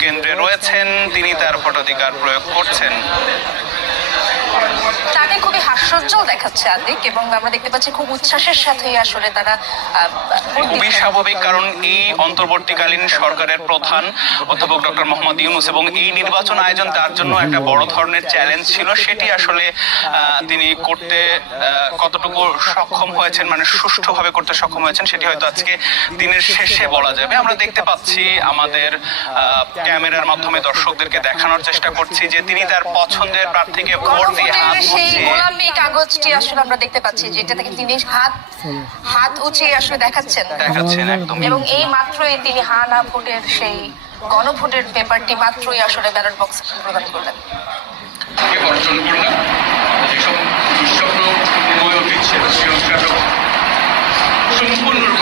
কেন্দ্রে রয়েছেন, তিনি তার ভোটাধিকার প্রয়োগ করছেন। তাকে খুবই হাস্যোজ্জ্বল দেখাচ্ছে আদিক, এবং আমরা দেখতে পাচ্ছি খুব উচ্ছ্বাসের সাথে আসলে তারা খুবই স্বাভাবিক, কারণ এই অন্তর্বর্তীকালীন সরকারের প্রধান অধ্যাপক ডক্টর মোহাম্মদ ইউনূস এবং এই নির্বাচন আয়োজন তার জন্য একটা বড় ধরনের চ্যালেঞ্জ ছিল। সেটি আসলে তিনি করতে কতটুকু সক্ষম হয়েছেন, মানে সুষ্ঠুভাবে করতে সক্ষম হয়েছেন, সেটি হয়তো আজকে দিনের শেষে বলা যাবে। আমরা দেখতে পাচ্ছি আমাদের ক্যামেরার মাধ্যমে দর্শকদেরকে দেখানোর চেষ্টা করছি যে তিনি তার পছন্দের প্রার্থীকে ভোট দিয়ে সেই গোলাপি কাগজটি আসলে আমরা দেখতে পাচ্ছি, যেটা থেকে তিনি হাত উঁচিয়ে আসলে দেখাচ্ছেন একদম। এবং এই মাত্রই তিনি হা না ভোটের সেই গণভোটের পেপারটি মাত্রই আসলে ব্যালট বক্স প্রদান করলেন। অর্জন করলাম যেসব দুঃস্বপ্ন বয়ে উঠেছে সম্পূর্ণরূপে